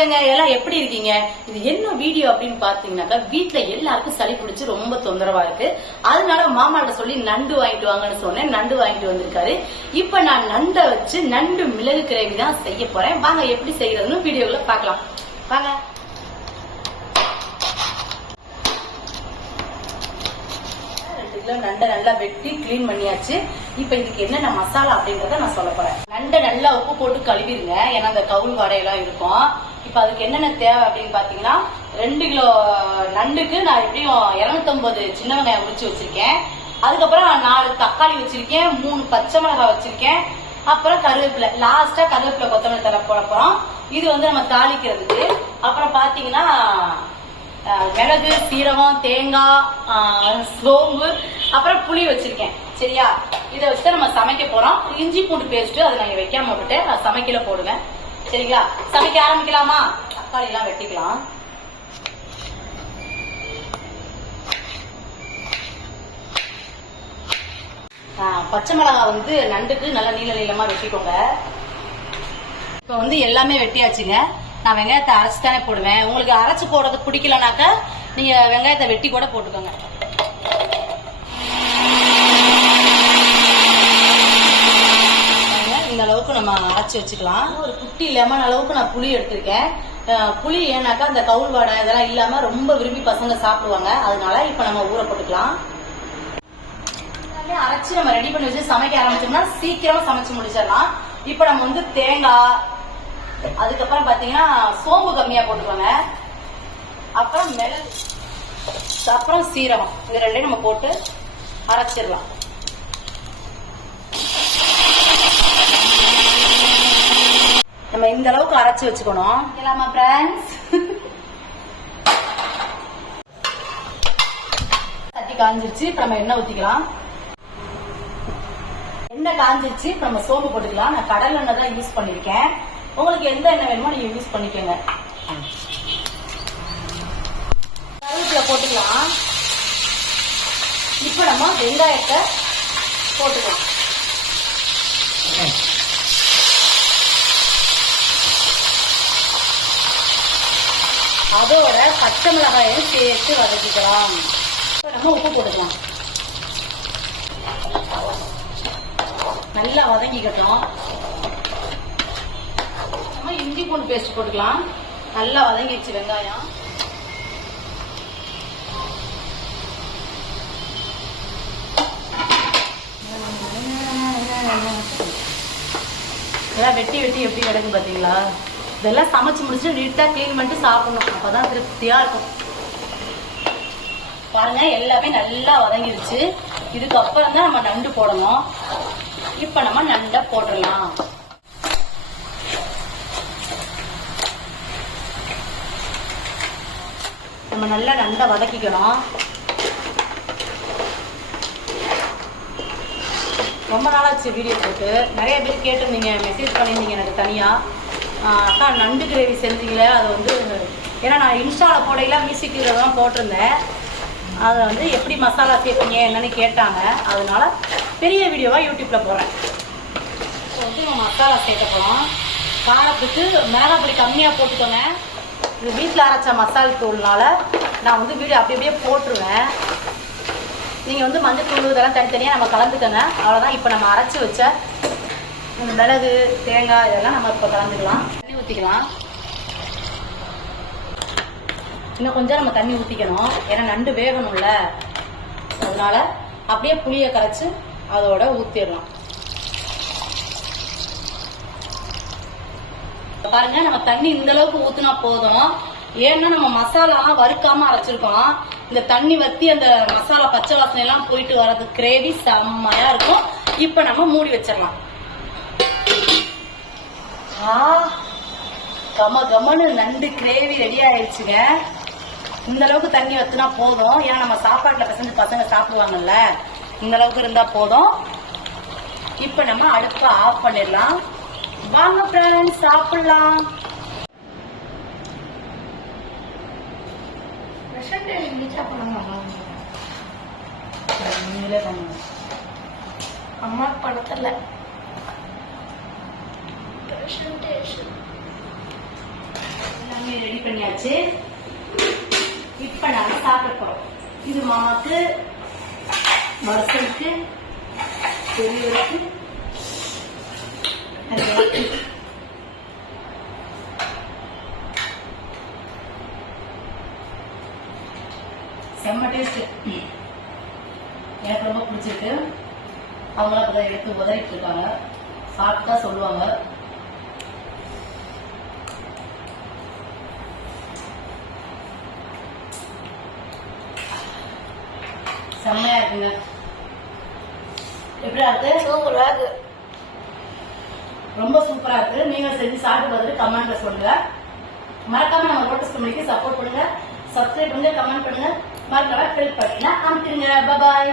வணக்கங்க. எல்லாம் எப்படி இருக்கீங்க? இது என்ன வீடியோ அப்படின்னு பாத்தீங்கன்னாக்கா வீட்ல எல்லாருக்கும் சளி பிடிச்சு ரொம்ப தொந்தரவா இருக்கு. அதனால மாமாட்ட சொல்லி நண்டு வாங்கிட்டு வாங்கன்னு சொன்னேன். நண்டு வாங்கிட்டு வந்திருக்காரு. இப்ப நான் நண்டை வச்சு நண்டு மிளகு கிரேவி தான் செய்ய போறேன். வாங்க எப்படி செய்யறதுன்னு வீடியோக்குள்ள பாக்கலாம் வாங்க. ரெண்டு கிலோ நண்டை நல்லா வெட்டி கிளீன் பண்ணியாச்சு. இப்போ இதுக்கு என்னென்ன மசாலா அப்படின்றத நான் சொல்ல போறேன். நண்டை நல்லா உப்பு போட்டு கழுவிடுங்க ஏன்னா அந்த கவுள் வாடையெல்லாம் இருக்கும். இப்போ அதுக்கு என்னென்ன தேவை அப்படின்னு பார்த்தீங்கன்னா ரெண்டு கிலோ நண்டுக்கு நான் எப்படியும் இரநூத்தம்பது சின்ன வெங்காயம் உரிச்சு வச்சிருக்கேன். அதுக்கப்புறம் நாலு தக்காளி வச்சிருக்கேன் மூணு பச்சை மிளகாய் வச்சிருக்கேன். அப்புறம் கருவேப்பிலை. லாஸ்டா கருவேப்பிலை கொத்தமல்லி தர போட போறோம். இது வந்து நம்ம தாளிக்கிறதுக்கு. அப்புறம் பாத்தீங்கன்னா மிளகு சீரகம் தேங்காய் சோம்பு அப்புறம் புளி வச்சிருக்கேன். சரியா? இதை வச்சு நம்ம சமைக்க போறோம். இஞ்சி பூண்டு பேஸ்ட் அதை நாங்கள் வைக்காம விட்டுட்டு நான் சமைக்கல போடுவேன். சரிங்களா? சமைக்க ஆரம்பிக்கலாமா? தக்காளி எல்லாம் வெட்டிக்கலாம் பச்சை மிளகா வந்து நண்டுக்கு நல்லா நீள நீளமா வெட்டிக்கோங்க. இப்ப வந்து எல்லாமே வெட்டியாச்சுங்க. நான் வெங்காயத்தை அரைச்சு தானே போடுவேன். உங்களுக்கு அரைச்சு போடுறது பிடிக்கலனாக்கா நீங்க வெங்காயத்தை வெட்டி கூட போட்டுக்கோங்க பாருங்க, இந்த அளவுக்கு நம்ம அரைச்சி வச்சுக்கலாம். ஒரு குட்டி லெமன் அளவுக்கு நான் புளி எடுத்திருக்கேன். புளி ஏன்னாக்கா அந்த கவுள் வாடை இதெல்லாம் இல்லாம ரொம்ப விரும்பி பசங்க சாப்பிடுவாங்க. அதனால இப்ப நம்ம ஊற போட்டுக்கலாம். அரைச்சி நம்ம ரெடி பண்ணி வச்சு சமைக்க ஆரம்பிச்சோம்னா சீக்கிரமா சமைச்சு முடிச்சிடலாம். இப்போ நம்ம வந்து தேங்காய் அதுக்கப்புறம் பாத்தீங்கன்னா சோம்பு கம்மியா போட்டுக்கோங்க. அப்புறம் மிளகு அப்புறம் சீரகம். இது ரெண்டையும் நம்ம போட்டு அரைச்சிடலாம். நம்ம இந்த அளவுக்கு அரைச்சு வச்சுக்கணும். இல்லாமா ஃப்ரெண்ட்ஸ் தட்டி காஞ்சிருச்சு இப்ப நம்ம எண்ணெய் ஊத்திக்கலாம். எண்ணெய் காஞ்சிருச்சு இப்ப நம்ம சோம்பு போட்டுக்கலாம். நான் கடல் எண்ணெய் தான் யூஸ் பண்ணிருக்கேன். உங்களுக்கு எந்த எண்ணெய் வேணுமோ நீங்க யூஸ் பண்ணிக்கோங்க. கருவேப்பிலை போட்டுக்கலாம். இப்ப நம்ம வெங்காயத்தை போட்டுக்கலாம். அதோட பச்சை மிளகாயும் சேர்த்து வதக்கிக்கலாம். நம்ம உப்பு போட்டுக்கலாம். நல்லா வதங்கிக்கட்டும். நம்ம இஞ்சி பூண்டு பேஸ்ட் போட்டுக்கலாம். நல்லா வதங்கிடுச்சு வெங்காயம். இதெல்லாம் வெட்டி வெட்டி எப்படி கிடக்கு பார்த்தீங்களா இதெல்லாம் சமைச்சு முடிச்சு நீட்டாக க்ளீன் பண்ணிட்டு சாப்பிடணும். அப்பதான் திருப்தியா இருக்கும். பாருங்க எல்லாமே நல்லா வதங்கிருச்சு. இதுக்கப்புறம் தான் நம்ம நண்டு போடணும். இப்போ நம்ம நண்டை போட்டுடலாம். நம்ம நல்லா நண்டை வதக்கிக்கணும். ரொம்ப நாளாச்சு வீடியோ போட்டு. நிறைய பேர் கேட்டிருந்தீங்க மெசேஜ் பண்ணியிருந்தீங்க எனக்கு தனியாக அக்கா நண்டு கிரேவி செஞ்சீங்களே அது வந்து ஏன்னா நான் இன்ஸ்டாவில் போடையெல்லாம் மியூசிக் இதெல்லாம் போட்டிருந்தேன். அதை வந்து எப்படி மசாலா சேர்ப்பீங்க என்னன்னு கேட்டாங்க. அதனால பெரிய வீடியோவாக யூடியூப்பில் போடுறேன். இப்போ வந்து நம்ம மசாலா சேர்க்க போகிறோம் காரத்துக்கு அப்படி கம்மியாக போட்டுக்கோங்க. இது வீட்டில் அரைச்ச மசால் தூள்னால நான் வந்து வீடியோ அப்படி அப்படியே போட்டுருவேன். நீங்கள் வந்து மஞ்சள் தூள் இதெல்லாம் தனித்தனியாக நம்ம கலந்துக்கோங்க. அவ்வளோதான் இப்போ நம்ம அரைச்சி வச்ச இந்த மிளகு தேங்காய் இதெல்லாம் நம்ம இப்போ கலந்துக்கலாம். தண்ணி ஊற்றிக்கலாம் இன்னும் கொஞ்சம் நம்ம தண்ணி ஊற்றிக்கணும் ஏன்னா நண்டு வேகணும்ல. அதனால அப்படியே புளியை கரைச்சி அதோட ஊற்றிடலாம் பாருங்க நம்ம தண்ணி இந்த அளவுக்கு ஊத்துனா போதும். ஏன்னா நம்ம மசாலாலாம் வறுக்காம அரைச்சிருக்கோம். இந்த தண்ணி வத்தி அந்த மசாலா பச்சை வாசனை எல்லாம் போயிட்டு வர்றது கிரேவி செம்மையா இருக்கும். இப்ப நம்ம மூடி வச்சிடலாம். ஆ கம கமனு நண்டு கிரேவி ரெடி ஆயிடுச்சுங்க. இந்த அளவுக்கு தண்ணி வத்துனா போதும். ஏன்னா நம்ம சாப்பாட்டுல பசங்க பசங்க சாப்பிடுவாங்கல்ல. இந்த அளவுக்கு இருந்தா போதும். இப்ப நம்ம அடுப்பை ஆஃப் பண்ணிடலாம். வாங்க ஃப்ரெண்ட்ஸ் சாப்பிடலாம். அம்மா படத்துல எல்லாமே ரெடி பண்ணியாச்சு. இப்ப நாங்க சாப்பிட போறோம் இது மாமாக்கு வறுத்தலுக்கு பெரியவருக்கு செம்ம டேஸ்ட் எனக்கு ரொம்ப பிடிச்சிருக்கு. அவங்களும் அப்பதான் எடுத்து உதறிட்டு இருக்காங்க. சாப்பிட்டா சொல்லுவாங்க. எப்படியா இருக்கு சூப்பரா இருக்கு. ரொம்ப சூப்பரா இருக்கு. நீங்க செஞ்சு சாப்பிட்டு பார்த்துட்டு கமெண்ட்ல சொல்லுங்க. மறக்காம நம்ம ரோட்டஸ் கம்பெனிக்கு சப்போர்ட் பண்ணுங்க. சப்ஸ்கிரைப் பண்ணுங்க கமெண்ட் பண்ணுங்க. மறக்காம ஃபெல் பண்ணினா அனுப்பிடுங்க பாய்